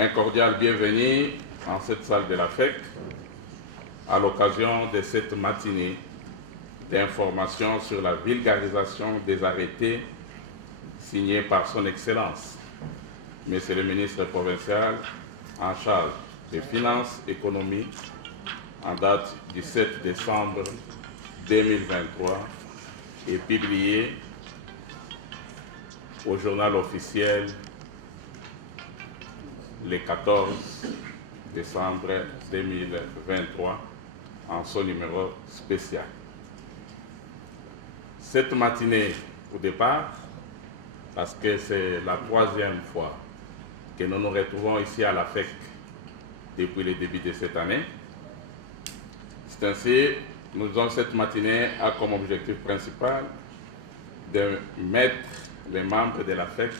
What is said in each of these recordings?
Un cordial bienvenue en cette salle de la FEC à l'occasion de cette matinée d'information sur la vulgarisation des arrêtés signés par son Excellence, Monsieur le ministre provincial en charge des finances économiques en date du 7 décembre 2023 et publié au journal officiel le 14 décembre 2023 en son numéro spécial. Cette matinée, au départ, parce que c'est la troisième fois que nous nous retrouvons ici à la FEC depuis le début de cette année, c'est ainsi, nous avons cette matinée a comme objectif principal de mettre les membres de la FEC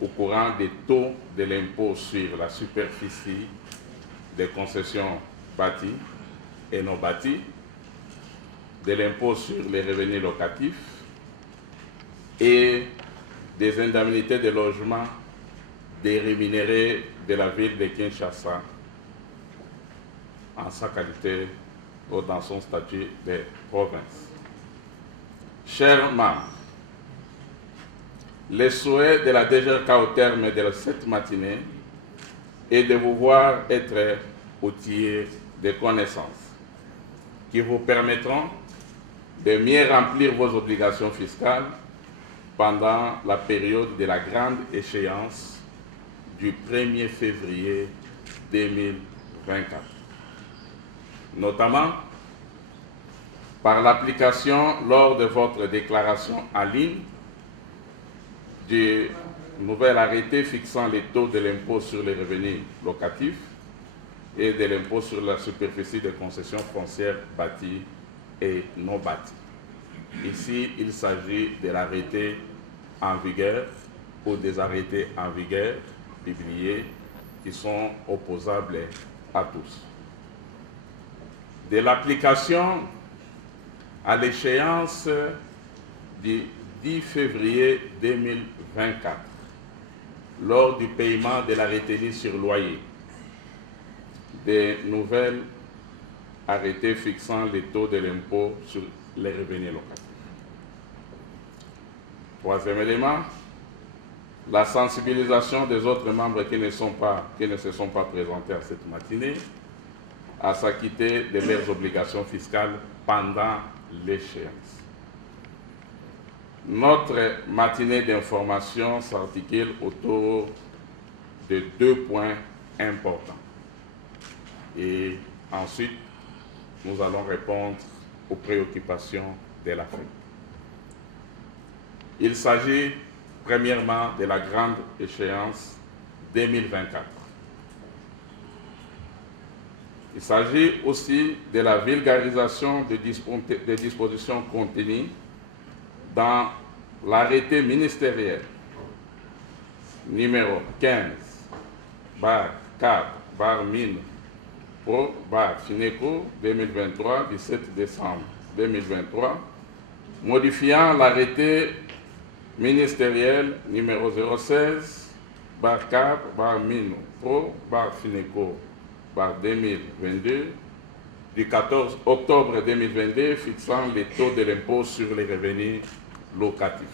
au courant des taux de l'impôt sur la superficie des concessions bâties et non bâties, de l'impôt sur les revenus locatifs et des indemnités de logement des rémunérés de la ville de Kinshasa en sa qualité ou dans son statut de province. Chers membres, le souhait de la DGRK au terme de cette matinée est de vous voir être outillés de connaissances qui vous permettront de mieux remplir vos obligations fiscales pendant la période de la grande échéance du 1er février 2024. Notamment par l'application lors de votre déclaration en ligne du nouvel arrêté fixant les taux de l'impôt sur les revenus locatifs et de l'impôt sur la superficie des concessions foncières bâties et non bâties. Ici, il s'agit de l'arrêté en vigueur ou des arrêtés en vigueur publiés qui sont opposables à tous. De l'application à l'échéance du 10 février 2024, lors du paiement de la retenue sur loyer, des nouvelles arrêtés fixant les taux de l'impôt sur les revenus locatifs. Troisième élément, la sensibilisation des autres membres qui ne se sont pas présentés à cette matinée à s'acquitter de leurs obligations fiscales pendant l'échéance. Notre matinée d'information s'articule autour de 2 points importants. Et ensuite, nous allons répondre aux préoccupations de la FEC. Il s'agit premièrement de la grande échéance 2024. Il s'agit aussi de la vulgarisation des dispositions contenues dans l'arrêté ministériel numéro 15/4/MIN/Pro/FINECO 2023 du 7 décembre 2023, modifiant l'arrêté ministériel numéro 016/4/MIN/Pro/FINECO 2022 du 14 octobre 2022 fixant les taux de l'impôt sur les revenus locatifs.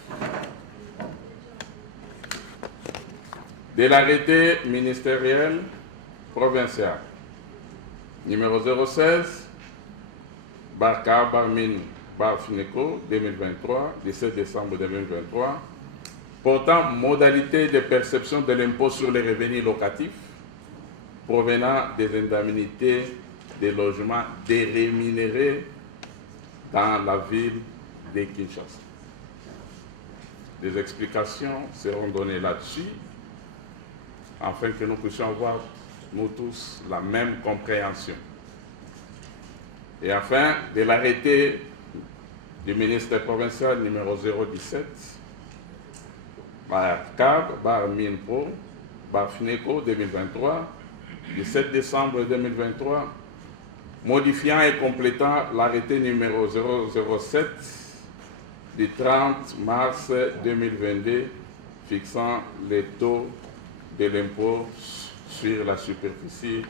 De l'arrêté ministériel provincial numéro 016/4/MIN/FINECO 2023 17 décembre 2023 portant modalité de perception de l'impôt sur les revenus locatifs provenant des indemnités de logement dérémunérés dans la ville de Kinshasa. Des explications seront données là-dessus afin que nous puissions avoir, nous tous, la même compréhension. Et afin de l'arrêté du ministre provincial numéro 017/4/MIN/Pro/FINECO 2023 du 7 décembre 2023, modifiant et complétant l'arrêté numéro 007 du 30 mars 2022 fixant les taux de l'impôt sur la superficie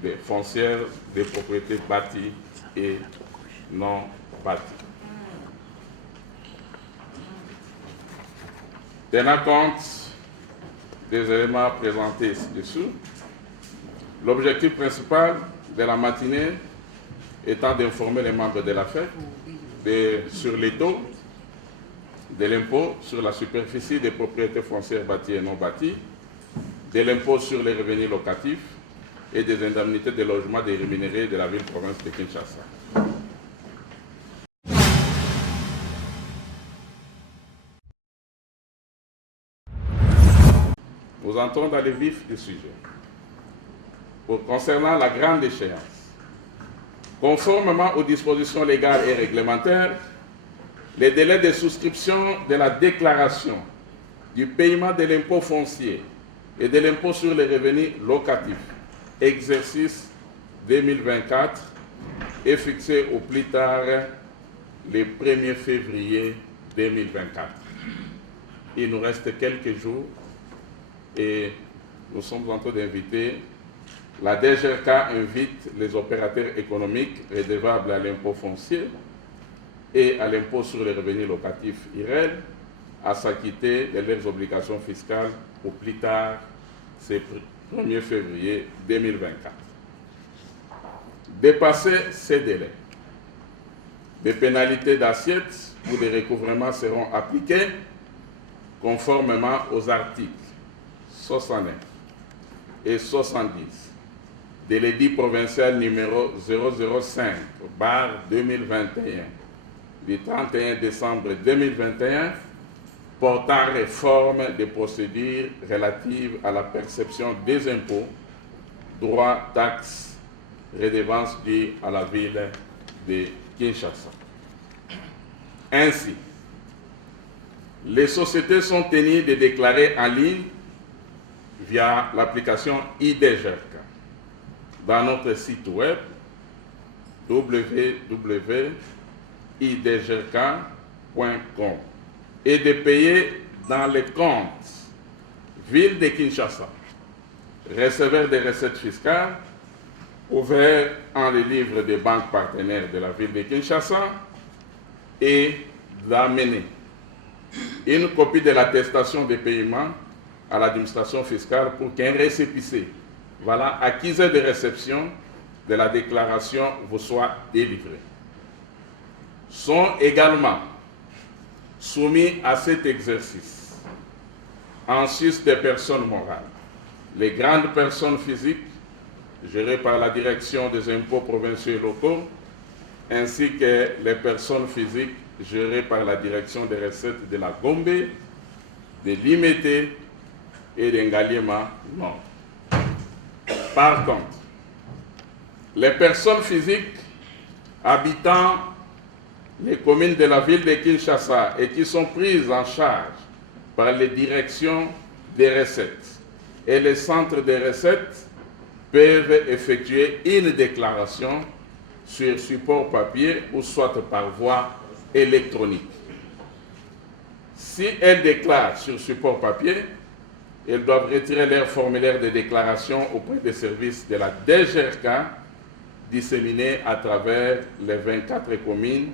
des foncières des propriétés bâties et non bâties. Tenant compte des éléments présentés ci-dessous, l'objectif principal de la matinée étant d'informer les membres de la fête sur les taux de l'impôt sur la superficie des propriétés foncières bâties et non bâties, de l'impôt sur les revenus locatifs et des indemnités de logement des rémunérés de la ville-province de Kinshasa. Nous entrons dans le vif du sujet. Concernant la grande échéance, conformément aux dispositions légales et réglementaires, les délais de souscription de la déclaration du paiement de l'impôt foncier et de l'impôt sur les revenus locatifs, exercice 2024, est fixé au plus tard le 1er février 2024. Il nous reste quelques jours et nous sommes en train d'inviter, la DGRK invite les opérateurs économiques redevables à l'impôt foncier et à l'impôt sur les revenus locatifs IREL à s'acquitter de leurs obligations fiscales au plus tard, c'est 1er février 2024. Dépasser ces délais, des pénalités d'assiette ou des recouvrements seront appliquées conformément aux articles 69 et 70 de l'édit provincial numéro 005/2021 du 31 décembre 2021 portant réforme des procédures relatives à la perception des impôts, droits, taxes, redevances dues à la ville de Kinshasa. Ainsi, les sociétés sont tenues de déclarer en ligne via l'application IDGRK dans notre site web www.idgrk.com et de payer dans les comptes Ville de Kinshasa, receveur des recettes fiscales, ouvert en les livres des banques partenaires de la Ville de Kinshasa et d'amener une copie de l'attestation de paiement à l'administration fiscale pour qu'un récépissé, accusé de réception de la déclaration, vous soit délivré. Sont également soumis à cet exercice, en sus des personnes morales, les grandes personnes physiques gérées par la direction des impôts provinciaux et locaux, ainsi que les personnes physiques gérées par la direction des recettes de la Gombe, de l'Imete et d'Engaliema Nord. Par contre, les personnes physiques habitant les communes de la ville de Kinshasa et qui sont prises en charge par les directions des recettes et les centres des recettes peuvent effectuer une déclaration sur support papier ou soit par voie électronique. Si elles déclarent sur support papier, elles doivent retirer leur formulaire de déclaration auprès des services de la DGRK disséminés à travers les 24 communes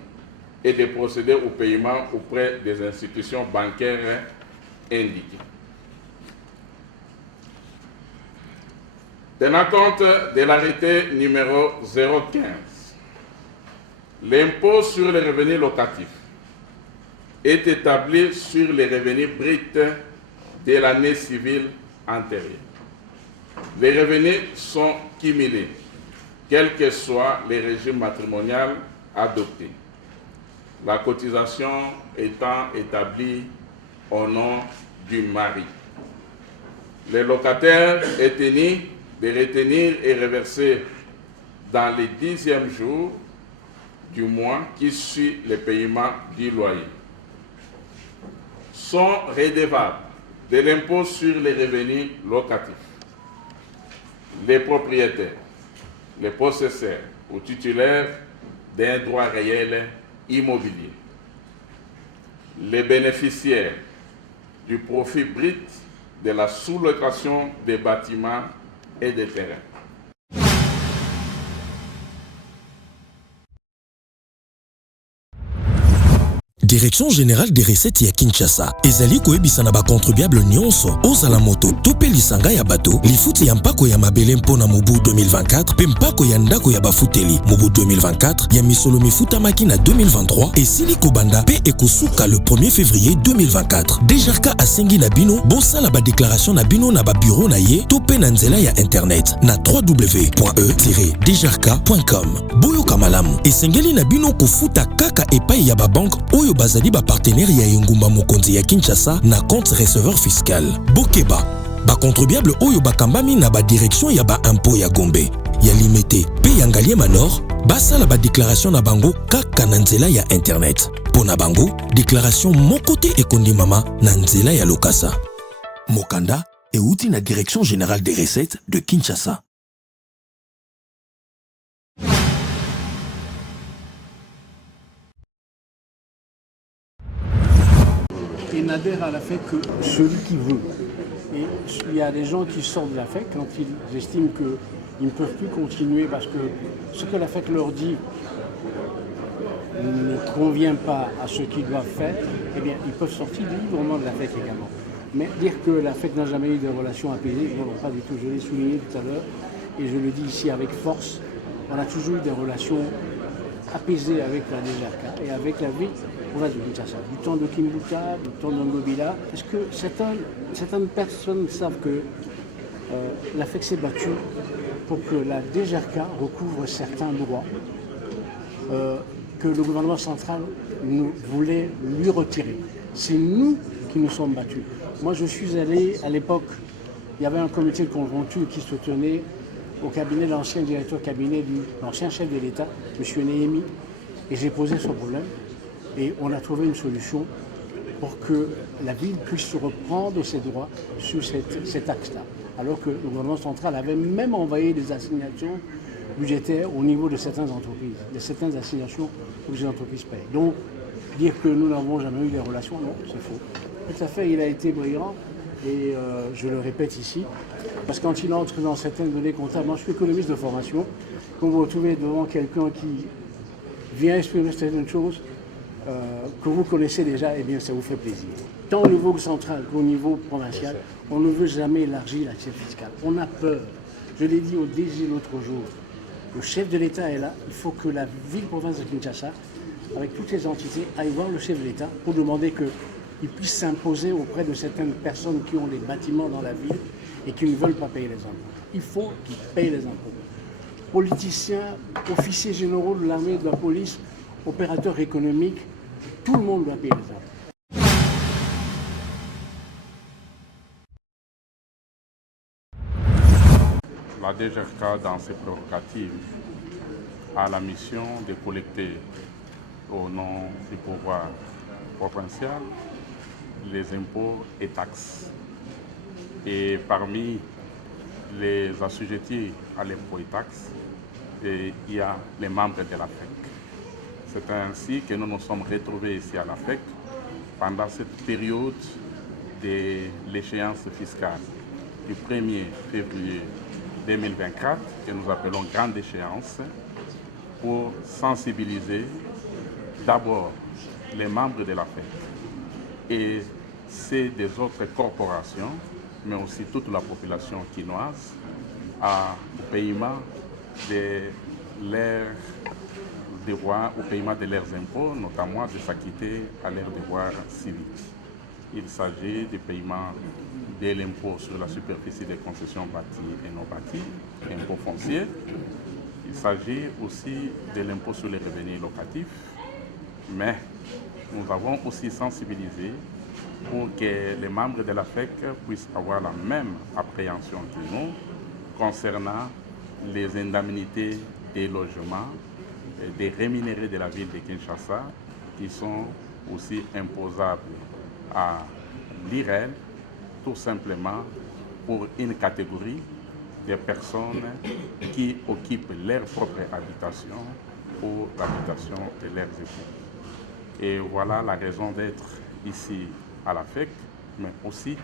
et de procéder au paiement auprès des institutions bancaires indiquées. Tenant compte de l'arrêté numéro 015, l'impôt sur les revenus locatifs est établi sur les revenus bruts de l'année civile antérieure. Les revenus sont cumulés, quel que soit le régime matrimonial adopté, la cotisation étant établie au nom du mari. Le locataire est tenu de retenir et reverser dans les 10e jours du mois qui suit le paiement du loyer. Sont redevables de l'impôt sur les revenus locatifs les propriétaires, les possesseurs ou titulaires d'un droit réel immobilier, les bénéficiaires du profit brut de la sous-location des bâtiments et des terrains. Direction générale des recettes ya Kinshasa ezali koyebisa na bacontribuable nyonso ozala moto to pe lisanga ya bato lifuti ya mpako ya mabele mpona mobu 2024 pe mpako ya ndako ya bafuteli mobu 2024 ya misolo mifutamaki na 2023 esili kobanda pe ekosuka le 1er février 2024. Dejarka asengi na bino bosala badéclaration na bino na babureau na ye to pe na nzela ya internet na www.e-dejarka.com. Boyoka malamu esengeli na bino kofuta kaka epai ya babanke oyo bazali ba partenaire ya engumba mokonzi ya Kinshasa na compte receveur fiscal. Bokeba ba contribuable oyo bakambami na ba direction ya ba impôt ya Gombe ya Limete pe ya Ngalie Manor basala ba déclaration na bango kaka na nzela ya internet. Pona bango déclaration mokote ekondimama na nzela ya lokasa. Mokanda euti na direction générale des recettes de Kinshasa. Et n'adhère à la FEC que celui qui veut. Et il y a des gens qui sortent de la FEC quand ils estiment qu'ils ne peuvent plus continuer parce que ce que la FEC leur dit ne convient pas à ce qu'ils doivent faire, eh bien, ils peuvent sortir librement de la FEC également. Mais dire que la FEC n'a jamais eu de relations apaisées, non, pas du tout. Je l'ai souligné tout à l'heure et je le dis ici avec force. On a toujours eu des relations apaisées avec la DGRK et avec la ville de Kinshasa. Du temps de Kimbuta, du temps de Ngobila. Est-ce que certaines personnes savent que la FEC s'est battue pour que la DGRK recouvre certains droits que le gouvernement central nous voulait lui retirer. C'est nous qui nous sommes battus. Moi, je suis allé, à l'époque, il y avait un comité de conjoncture qui se tenait au cabinet de l'ancien directeur cabinet de l'ancien chef de l'État, M. Néhémi, et j'ai posé ce problème. Et on a trouvé une solution pour que la ville puisse reprendre ses droits sur cet axe-là. Alors que le gouvernement central avait même envoyé des assignations budgétaires au niveau de certaines entreprises, de certaines assignations que les entreprises payent. Donc, dire que nous n'avons jamais eu des relations, non, c'est faux. Tout à fait, il a été brillant, et je le répète ici, parce que quand il entre dans certaines données comptables, moi je suis économiste de formation, quand vous vous retrouvez devant quelqu'un qui vient exprimer certaines choses, que vous connaissez déjà, eh bien ça vous fait plaisir. Tant au niveau central qu'au niveau provincial, on ne veut jamais élargir l'assiette fiscale. On a peur. Je l'ai dit au DG l'autre jour. Le chef de l'État est là. Il faut que la ville-province de Kinshasa, avec toutes les entités, aille voir le chef de l'État pour demander qu'il puisse s'imposer auprès de certaines personnes qui ont des bâtiments dans la ville et qui ne veulent pas payer les impôts. Il faut qu'ils payent les impôts. Politiciens, officiers généraux de l'armée, de la police, opérateurs économiques, tout le monde doit payer les impôts. La DGRK, dans ses prérogatives, a la mission de collecter au nom du pouvoir provincial les impôts et taxes. Et parmi les assujettis à l'impôt et taxes, il y a les membres de la FEC. C'est ainsi que nous nous sommes retrouvés ici à la FEC pendant cette période de l'échéance fiscale du 1er février 2024, que nous appelons grande échéance, pour sensibiliser d'abord les membres de la FEC et c'est des autres corporations, mais aussi toute la population quinoise, au paiement de leurs devoirs, au paiement de leurs impôts, notamment de s'acquitter à leurs devoirs civiques. Il s'agit du paiement de l'impôt sur la superficie des concessions bâties et non bâties, impôt foncier. Il s'agit aussi de l'impôt sur les revenus locatifs, mais nous avons aussi sensibilisé pour que les membres de la FEC puissent avoir la même appréhension que nous concernant les indemnités des logements, des rémunérés de la ville de Kinshasa, qui sont aussi imposables à l'IREL, tout simplement pour une catégorie de personnes qui occupent leur propre habitation ou l'habitation de leurs époux. Et voilà la raison d'être ici à la FEC, mais aussi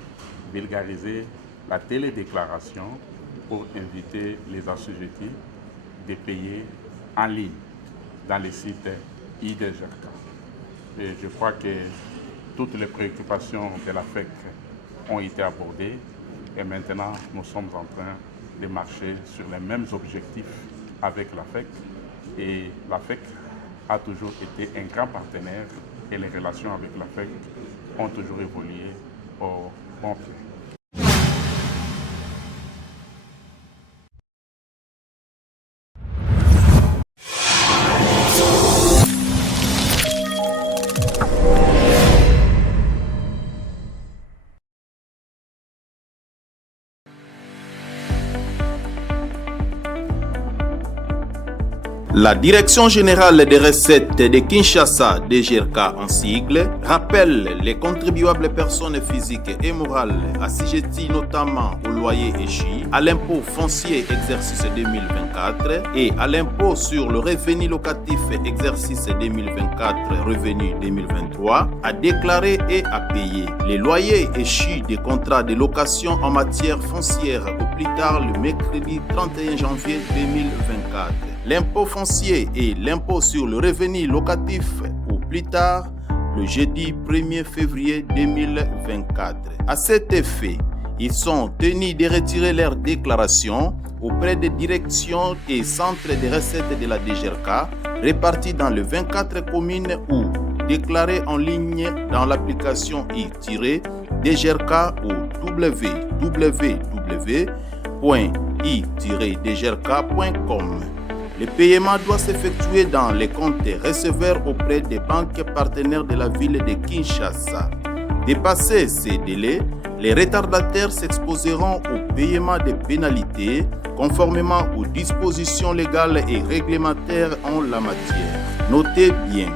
vulgariser la télédéclaration pour inviter les assujettis de payer en ligne dans les sites IDGRK. Et je crois que toutes les préoccupations de la FEC ont été abordées et maintenant nous sommes en train de marcher sur les mêmes objectifs avec la FEC. Et la FEC a toujours été un grand partenaire et les relations avec la FEC ont toujours évolué au bon pied. La Direction générale des recettes de Kinshasa, DGRK en sigle, rappelle les contribuables personnes physiques et morales assujetties notamment au loyer échu, à l'impôt foncier exercice 2024 et à l'impôt sur le revenu locatif exercice 2024 revenu 2023 à déclarer et à payer les loyers échus des contrats de location en matière foncière au plus tard le mercredi 31 janvier 2024. L'impôt foncier et l'impôt sur le revenu locatif ou plus tard le jeudi 1er février 2024. À cet effet, ils sont tenus de retirer leurs déclarations auprès des directions et centres de recettes de la DGRK répartis dans les 24 communes ou déclarés en ligne dans l'application i-DGRK ou www.i-dgrk.com. Le paiement doit s'effectuer dans les comptes receveurs auprès des banques partenaires de la ville de Kinshasa. Dépassés ces délais, les retardataires s'exposeront au paiement des pénalités conformément aux dispositions légales et réglementaires en la matière. Notez bien,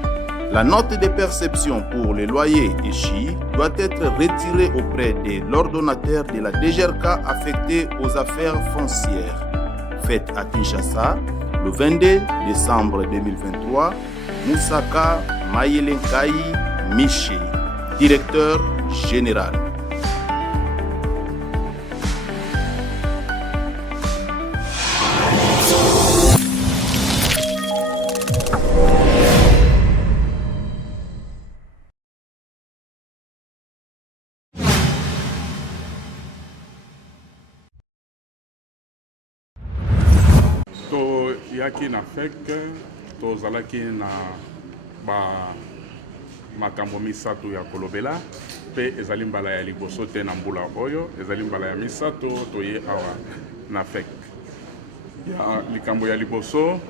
la note de perception pour les loyers échus doit être retirée auprès de l'ordonnateur de la DGRK affecté aux affaires foncières. Faite à Kinshasa, le 22 décembre 2023, Moussaka Mayelenkai Miché, directeur général. Toyaki na FEC, tozalaki na makambo misato ya kolobela pe ezali mbala ya liboso te na mbula oyo, ezali mbala ya misato toye awa na FEC. Ya likambo ya liboso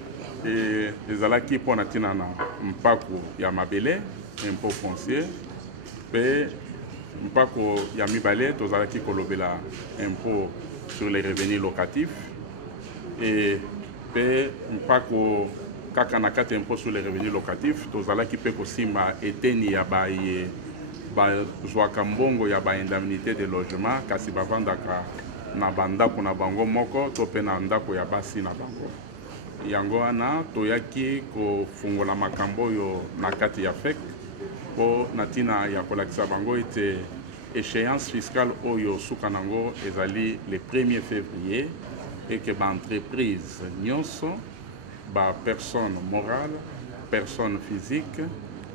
ezalaki mpona ntina na mpako ya mabele, impôt foncier, pe mpako ya mibale tozalaki kolobela impôt sur les revenus locatifs et pe mpako kaka na kati impôt sur les revenus locatifs tozalaki pe kosimba eteni ya bazwaka mbongo ya baindemnité de logement kasi bavandaka na bandako na bango moko to pe na ndako ya basi na bango. Yango wana toyaki kofungola makambo oyo na kati ya FEC po na ntina ya kolakisa bango ete échéance fiscale oyo suka nango ezali le 1er février et que l'entreprise nyonso, personne morale, personne physique,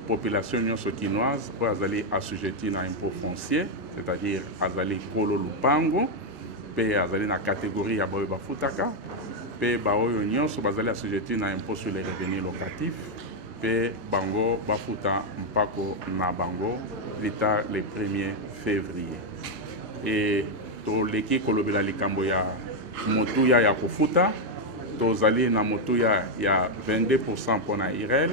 population nyonso kinoise, pour azali assujetti na impôt foncier, c'est-à-dire azali kolo lupango, pe azali na catégorie ya baoyo bafutaka, pe baoyo nyonso bazali assujetti na impôt sur les revenus locatifs, pe bango bafuta mpako na bango lita le 1er février. Et to leki kolobela likambo ya motuya ya kofuta, tozali na motuya ya 22% pona IREL,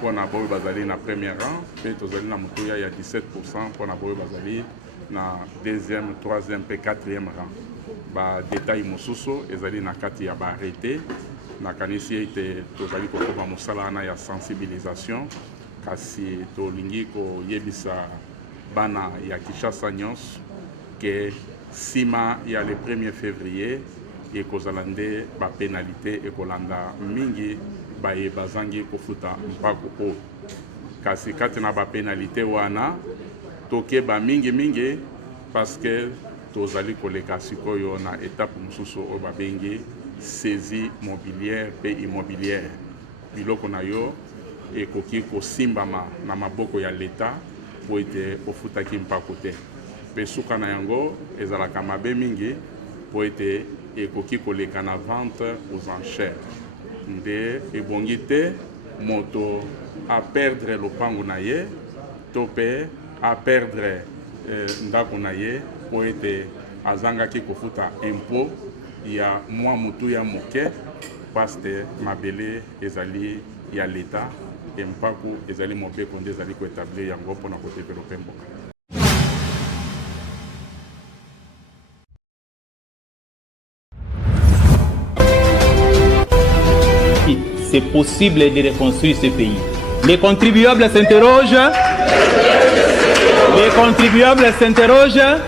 pona boyo bazali na premier rang, pe tozali na motuya ya 17% pona boyo bazali na deuxième, troisième, pe quatrième rang. Ba détail mosusu ezali na kati ya ba arrêté, na kanisi ete tozali kokoma mosala na ya sensibilisation, kasi tolingi koyebisa bana ya Kinshasa nyonso ke sima ya le 1er février et kozalande ba pénalité et kolanda mingi baye bazangi kofuta mpako o kasi kati na ba pénalité wana toke ba mingi parce que tozali koleka sikoyo na étape mosusu oyo babengi saisie mobilière pe immobilière. Biloko na yo ekoki kosimbama na maboko ya l'État po ete ofutaki mpako te. Pe suka na yango ezalaka mabe mingi po ete ekoki koleka na vente aux enchères. Nde ebongi te moto a perdre lopango na ye to pe a perdre ndako na ye po ete azangaki kofuta impôt ya mwa mutu ya moke parce que mabele ezali ya l'État et mpaku ezali mobeko nde ezali koétablir yango mpona kodevelope mboka. C'est possible de reconstruire ce pays. Les contribuables s'interrogent. Les contribuables s'interrogent.